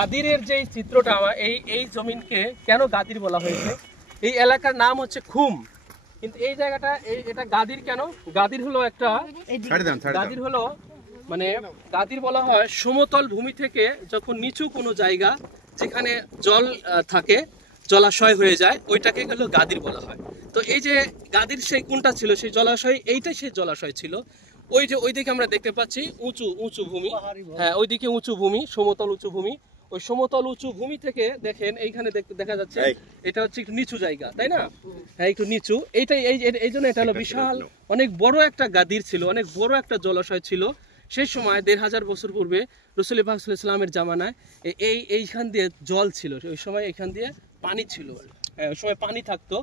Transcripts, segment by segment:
গাদিরের যে চিত্রটা এই এই জমিনকে কেন গাদির বলা হয়েছে? এই এলাকার নাম হচ্ছে খুম, কিন্তু এই জায়গাটা এটা গাদির কেন? গাদির হলো একটা গাদির হলো মানে গাদির বলা হয় সমতল ভূমি থেকে যখন নিচু কোনো জায়গা যেখানে জল থাকে, জলাশয় হয়ে যায়, ওইটাকে হলো গাদির বলা হয়। তো এই যে গাদির সেই কোনটা ছিল সেই জলাশয়, এইটাই সেই জলাশয় ছিল। ওই যে ওইদিকে আমরা দেখতে পাচ্ছি উঁচু উঁচু ভূমি, হ্যাঁ ওইদিকে উঁচু ভূমি, সমতল উঁচু ভূমি। ওই সমতল উঁচু ভূমি থেকে দেখেন এইখানে দেখা যাচ্ছে এটা হচ্ছে একটু নিচু জায়গা, তাই না? হ্যাঁ একটু নিচু, এইটাই এই জন্য এটা হলো বিশাল অনেক বড় একটা গাদির ছিল, অনেক বড় একটা জলাশয় ছিল। সেই সময় ১৫০০ বছর পূর্বে রাসূল পাক সাল্লাল্লাহু আলাইহি ওয়াসাল্লামের জামানায় এইখান দিয়ে জল ছিল, ওই সময় এখান দিয়ে পানি ছিল, ওই সময় পানি থাকতো।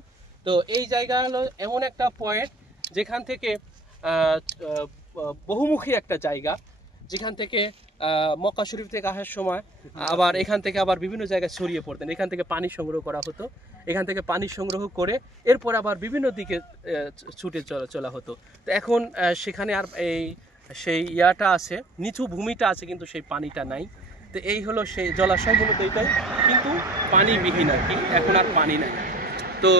তো এই জায়গা হলো এমন একটা পয়েন্ট যেখান থেকে বহুমুখী একটা জায়গা, যেখান থেকে মক্কা শরীফ থেকে আসার সময় আবার এখান থেকে আবার বিভিন্ন জায়গায় ছড়িয়ে পড়তেন। এখান থেকে পানি সংগ্রহ করা হতো, এখান থেকে পানি সংগ্রহ করে এরপর আবার বিভিন্ন দিকে ছুটে চলা হতো। তো এখন সেখানে আর সেই ইয়াটা আছে, নিচু ভূমিটা আছে, কিন্তু সেই পানিটা নাই। তো এই হলো সেই জলাশয়গুলো, তো এইটাই কিন্তু পানিবিহীন আর কি, এখন আর পানি নাই। তো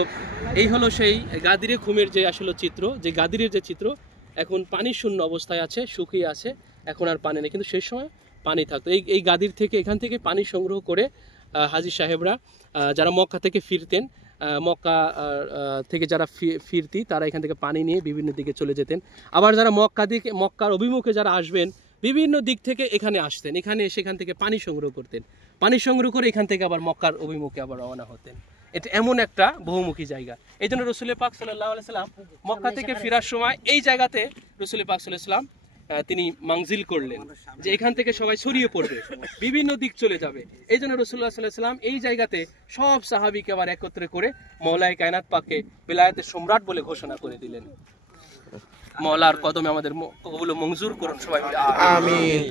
এই হলো সেই গাদিরে খুমের যে আসলে চিত্র, যে গাদিরের যে চিত্র, এখন পানি শূন্য অবস্থায় আছে, শুকিয়ে আছে, এখন আর পানি নেই, কিন্তু সেই সময় পানি থাকতো। এই গাদির থেকে, এখান থেকে পানি সংগ্রহ করে হাজী সাহেবরা যারা মক্কা থেকে ফিরতেন, মক্কা থেকে যারা ফিরতি, তারা এখান থেকে পানি নিয়ে বিভিন্ন দিকে চলে যেতেন। আবার যারা মক্কার অভিমুখে যারা আসবেন, বিভিন্ন দিক থেকে এখানে আসতেন, এখানে সেখান থেকে পানি সংগ্রহ করতেন, পানি সংগ্রহ করে এখান থেকে আবার মক্কার অভিমুখে আবার রওনা হতেন। এটা এমন একটা বহুমুখী জায়গা। এই জন্য রাসূল পাক সাল্লাল্লাহু আলাইহি সাল্লাম মক্কা থেকে ফেরার সময় এই জায়গাতে রাসূল পাক সাল্লাল্লাহু আলাইহি সাল্লাম তিনি মানজিল করলেন, যে এখান থেকে সবাই ছড়িয়ে পড়বে, বিভিন্ন দিক চলে যাবে। এই জন্য রাসূলুল্লাহ সাল্লাল্লাহু আলাইহি সাল্লাম এই জায়গাতে সব সাহাবীকে আবার একত্রে করে মওলায়ে কায়নাত পাককে বেলায়েতের সম্রাট বলে ঘোষণা করে দিলেন। মওলার কদমে আমাদের কবুল ও মঞ্জুর করুন সবাই। আমিন।